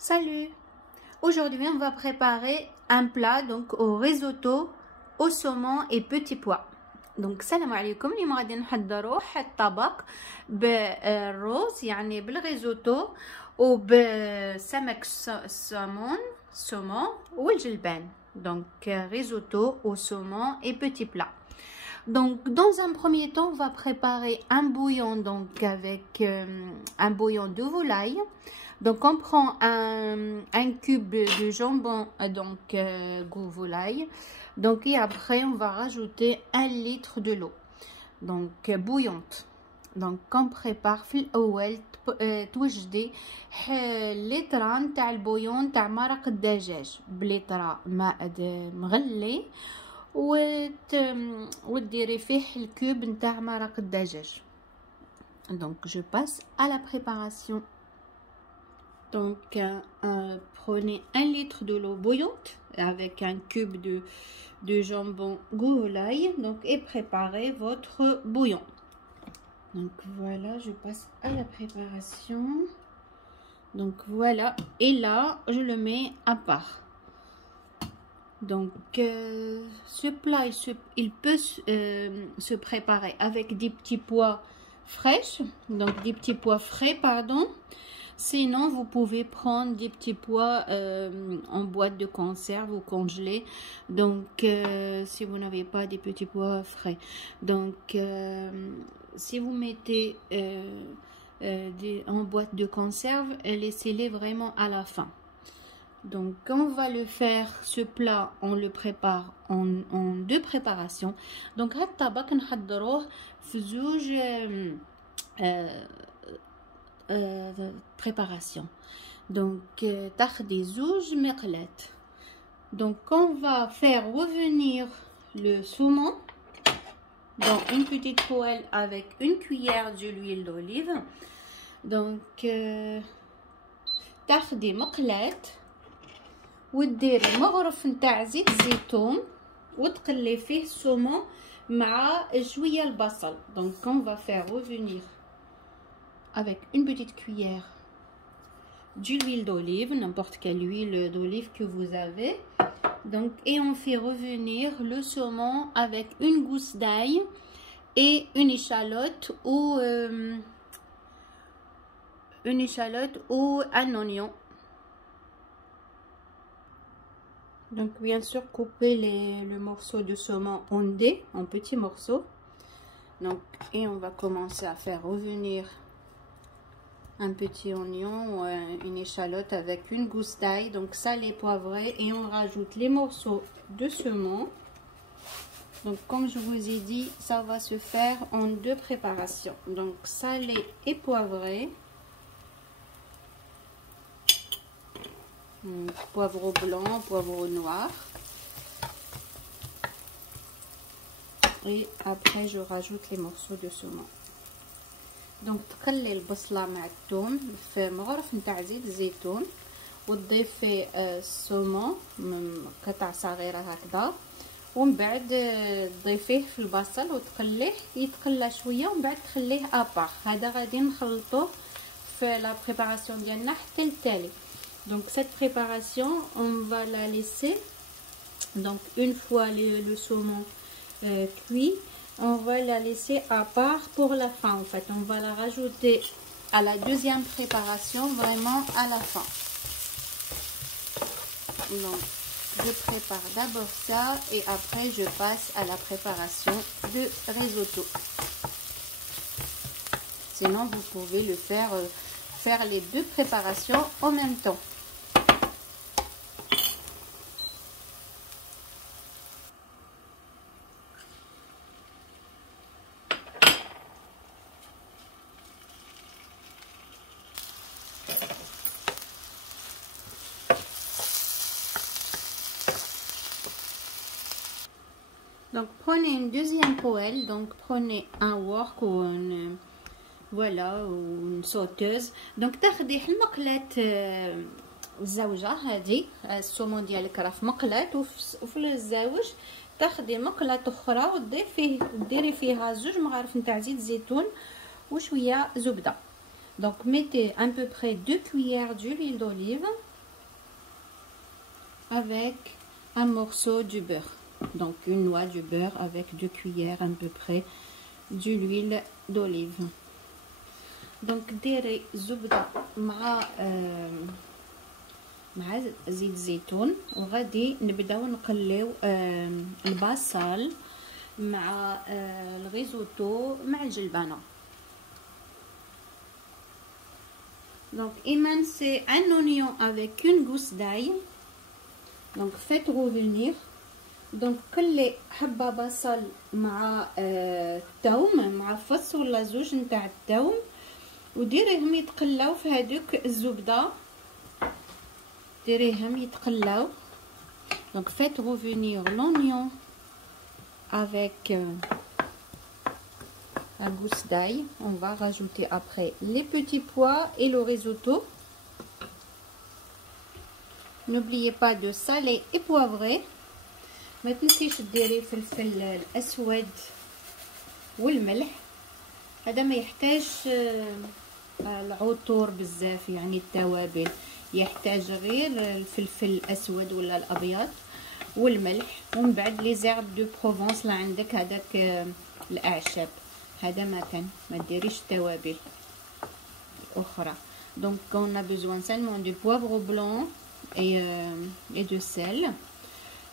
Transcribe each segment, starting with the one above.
Salut! Aujourd'hui, on va préparer un plat donc au risotto au saumon et petits pois. Donc السلام عليكم. اليوم غادي نحضروا واحد الطبق بالرز يعني بالريزوتو وبسمك السومون والجلبان. Donc risotto au saumon et petits plats. Donc dans un premier temps, on va préparer un bouillon donc avec un bouillon de volaille. Donc on prend un cube de jambon donc goût volaille. Donc et après on va rajouter 1 litre de l'eau donc bouillante. Donc on prépare في الأول توجدي لترة نتاع البويون نتاع مرق الدجاج بليطرة ماء مغلي وتديري فيه الكوب نتاع مرق الدجاج. Donc je passe à la préparation. Donc prenez 1 litre de l'eau bouillante avec un cube de jambon goût volaille donc et préparez votre bouillon. Donc voilà, je passe à la préparation. Donc voilà, et là je le mets à part. Donc ce plat il peut se préparer avec des petits pois fraîches, donc des petits pois frais pardon. Sinon vous pouvez prendre des petits pois en boîte de conserve ou congelés. Donc si vous n'avez pas des petits pois frais, donc si vous mettez en boîte de conserve, laissez-les vraiment à la fin. Donc on va le faire ce plat, on le prépare en 2 préparations. Donc هاد الطبق نحضروه في زوج préparation. Donc تاخدي زوج مقلات. Donc on va faire revenir le saumon dans une petite poêle avec une cuillère d'huile d'olive. Donc تاخدي مقلات وديري مغرف نتاع زيت الزيتون وتقلي فيه السومون مع شويه البصل. Donc on va faire revenir avec une petite cuillère d'huile d'olive, n'importe quelle huile d'olive que vous avez. Donc et on fait revenir le saumon avec une gousse d'ail et une échalote ou un oignon. Donc bien sûr couper le morceau de saumon en dés, en petits morceaux. Donc et on va commencer à faire revenir un petit oignon ou une échalote avec une gousse d'ail, donc salé poivré, et on rajoute les morceaux de saumon. Donc comme je vous ai dit, ça va se faire en 2 préparations, donc salé et poivré. Poivreau blanc, poivreau noir, et après je rajoute les morceaux de saumon. Donc تقلي البصله مع الثوم في مغرف نتاع زيت الزيتون وتضيفي السومون قطع صغيره هكذا ومن بعد تضيفيه في البصل وتقليه يتقلى شويه ومن بعد تخليه ابار. هذا غادي نخلطوه في لا بريباراسيون ديالنا حتى التالي. Donc cette préparation on va la laisser, donc une fois le saumon cuit, on va la laisser à part pour la fin. En fait on va la rajouter à la 2e préparation vraiment à la fin. Donc je prépare d'abord ça et après je passe à la préparation de risotto. Sinon vous pouvez le faire les 2 préparations en même temps. Donc prenez une 2e poêle, donc prenez un wok ou une sauteuse. Donc تاخدي المقلات الزوجه هذه السومون ديالك راه في مقلات وفي الزاوج تاخدي مقلات اخرى وديري فيها 2 مغارف نتاع زيت الزيتون وشويه زبده. Donc mettez à peu près 2 cuillères d'huile d'olive avec un morceau du beurre. Donc une noix du beurre avec 2 cuillères à peu près de l'huile d'olive. دونك ديري زبده مع زيت زيتون، وغادي نبداو نقليو البصل مع الريزوتو مع الجلبانه. Donc émincez un oignon avec une gousse d'ail. Donc faites revenir. Donc قلي حبه بصل مع الثوم مع فص ولا زوج نتاع الثوم، وديريهم يتقلاو في هذوك الزبده، ديريهم يتقلاو. Donc faites revenir l'oignon avec la gousse d'ail. On va rajouter après les petits pois et le risotto. N'oubliez pas de saler et poivrer. ما تنسيش ديري فلفل الاسود والملح. هذا ما يحتاج العطور بزاف، يعني التوابل يحتاج غير الفلفل الاسود ولا الابيض والملح، ومن بعد لي زيرب دو بروفونس لا عندك هذاك الاعشاب. هذا ما كان ما ديريش توابل اخرى. Donc on a besoin seulement du poivre blanc et de sel.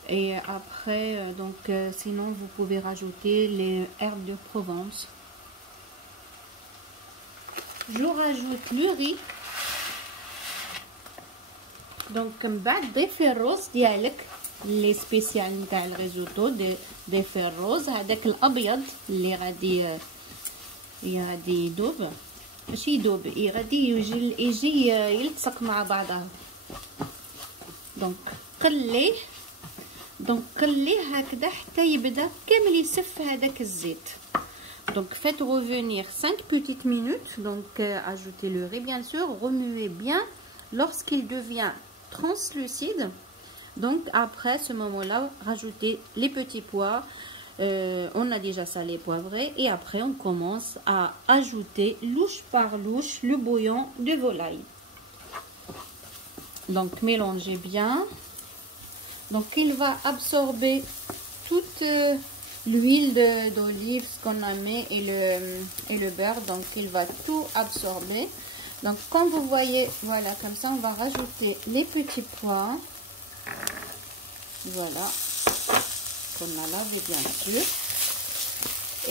Et après sinon vous pouvez rajouter les herbes de Provence. Je rajoute le riz. Donc من بعد ضيفي الرز ديالك لي سبيسيال نتاع الريزوتو. ضيفي الرز هذاك الابيض اللي غادي يدوب، ماشي يدوب، غادي يجي يلتصق مع بعضه. دونك قليه هكذا حتى يبدا كامل يسف هذاك الزيت. Donc faites revenir 5 petites minutes. Donc ajoutez le riz bien sûr, remuez bien lorsqu'il devient translucide. Donc après ce moment-là, rajoutez les petits pois. On a déjà salé, poivré, et après on commence à ajouter louche par louche le bouillon de volaille. Donc mélangez bien. Donc il va absorber toute l'huile d'olive ce qu'on a mis et le beurre. Donc il va tout absorber. Donc comme vous voyez, voilà, comme ça on va rajouter les petits pois. Voilà, qu'on a lavé bien sûr.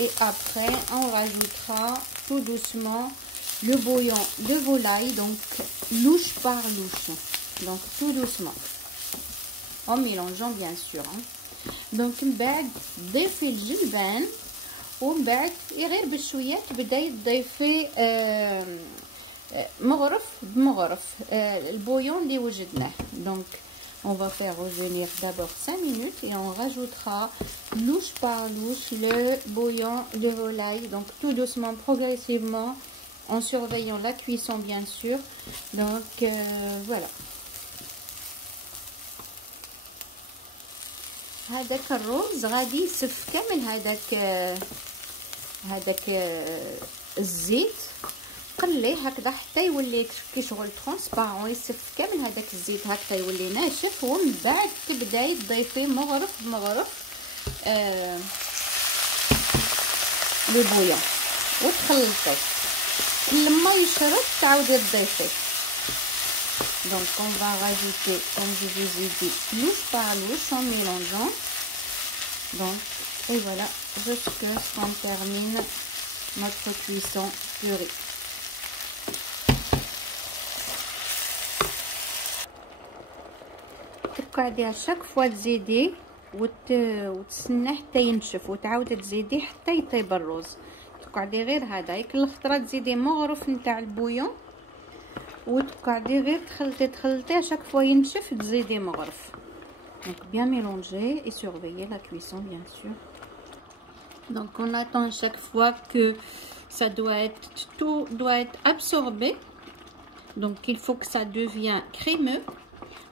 Et après on rajoutera tout doucement le bouillon de volaille, donc louche par louche. Donc tout doucement, en mélangeant bien sûr. Donc من بعد ضيفي الجلبان، ومن بعد غير بشويه تبداي تضيفي مغرف بمغرف البouillon اللي وجدناه. Donc on va faire revenir d'abord 5 minutes et on rajoutera louche par louche le bouillon de volaille. Donc tout doucement, progressivement, en surveillant la cuisson bien sûr. Donc voilà. هذاك الرز غادي يسف كامل هذاك الزيت. قليه هكذا حتى يولي كي شغل ترونسبارون، يسف كامل هذاك الزيت هكذا يولي ناشف. ومن بعد تبداي تضيفي مغرف بمغرف لو بويون وتخلطيه. لما يشرب تعاودي تضيفيه. Donc on va rajouter, comme je vous ai dit, louche par louche en mélangeant. Donc et voilà, jusqu'à ce qu'on termine notre cuisson du riz. تقعدي على شاك فوا تزيدي وتسنى حتى ينشف، وتعاودي تزيدي حتى يطيب الرز. تقعدي غير هذا كل خطره تزيدي مغرف نتاع البويون، وتقعدي غير تخلطي chaque fois ينشف تزيدي مغرف. Donc bien mélanger et surveiller la cuisson bien sûr. Donc on attend chaque fois que ça tout doit être absorbé. Donc il faut que ça devienne crémeux.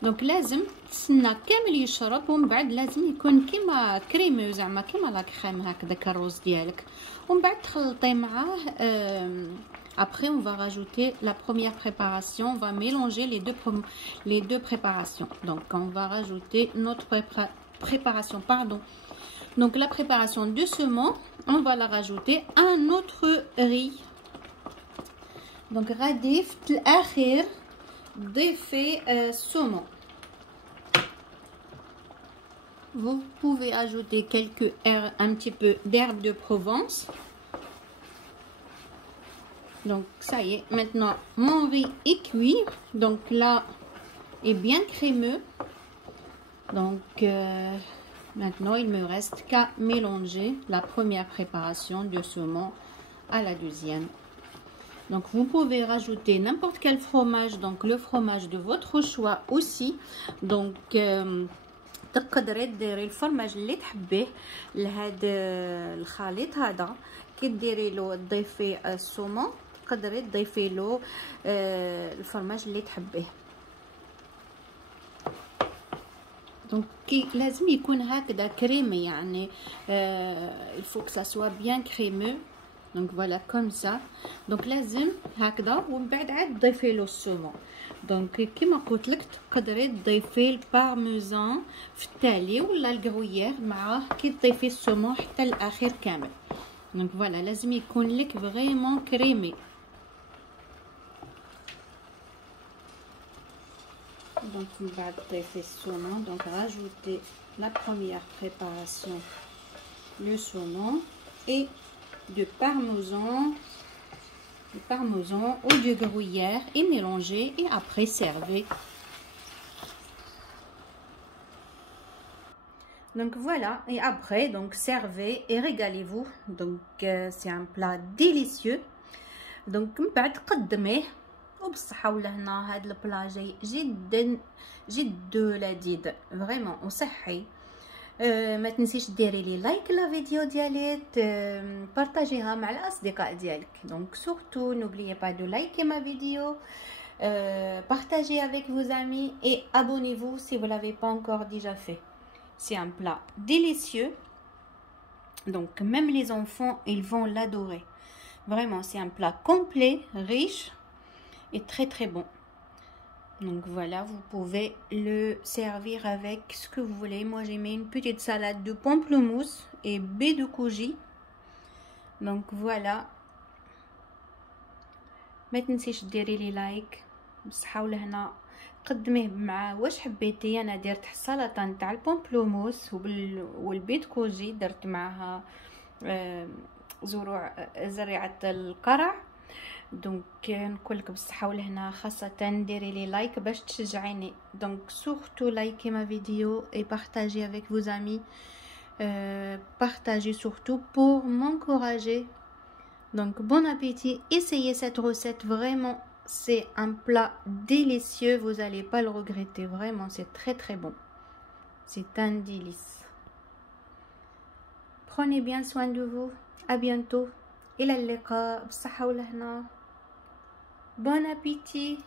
Donc لازم تسنى كامل يشرب، ومن بعد لازم يكون كيما كريمو، زعما كيما لا كريم هكذاك الرز ديالك. ومن بعد تخلطي معاه Après, on va rajouter la première préparation. On va mélanger les deux préparations. Donc, on va rajouter notre préparation, pardon. Donc, la préparation du saumon, on va la rajouter à notre riz. Donc, radif l'akhir d'effet saumon. Vous pouvez ajouter un petit peu d'herbe de Provence. Donc ça y est, maintenant mon riz est cuit. Donc là, est bien crémeux. Donc maintenant, il me reste qu'à mélanger la première préparation de saumon à la deuxième. Donc vous pouvez rajouter n'importe quel fromage, donc le fromage de votre choix aussi. Donc تقدري ديري الفرماج اللي تحبيه لهذا الخليط هذا. كي ديري له تضيفي الصومون تقدري تضيفي له الفرماج اللي تحبيه. دونك لازم يكون هكذا كريمي يعني il faut que ça soit bien crémeux. Donc voilà comme ça. Donc لازم هكذا ومن بعد عاد تضيفي له الصومون. دونك كيما قلت لك تقدري تضيفي البارميزان في التالي ولا الكرويير معاه كي تضيفي الصومون حتى الاخير كامل. دونك فوالا لازم يكون لك فريمون كريمي. Donc on va toffer le saumon. Donc rajouter la première préparation, le saumon et du parmesan ou du gruyère et mélanger et après servir. Donc voilà, et après donc servez et régalez-vous. Donc c'est un plat délicieux. Donc بعد قدميه وبالصحة والهنا. هذا البلا جاي جد لذيذ فريمون وصحي. ما تنسيش ديري لي لايك لا فيديو ديالي بارطاجيها مع الاصدقاء ديالك. Donc surtout n'oubliez pas de liker ma vidéo, partagez avec vos amis et abonnez-vous si vous l'avez pas encore déjà fait. C'est un plat délicieux. Donc même les enfants ils vont l'adorer. Vraiment c'est un plat complet, riche et très bon. Donc voilà, vous pouvez le servir avec ce que vous voulez. Moi j'ai mis une petite salade de pamplemousse et baies de koji. Donc voilà. ما تنسيش ديري لي لايك بصحة ولهنا. قدميه مع واش حبيتي. انا درت سلطه نتاع البامبلوموس والبيت كوجي درت معها زريعه القرع. دونك نقولك بالصحه والهنا. خاصه ديري لي لايك باش تشجعيني. دونك سورتو لايكي ما فيديو et partagez avec vos amis. Partagez surtout pour m'encourager. Donc bon appétit. Essayez cette recette, vraiment c'est un plat délicieux, vous allez pas le regretter. Vraiment c'est très bon. C'est un délice. Prenez bien soin de vous. À bientôt. إلى اللقاء بالصحة والهنا. Bon appétit.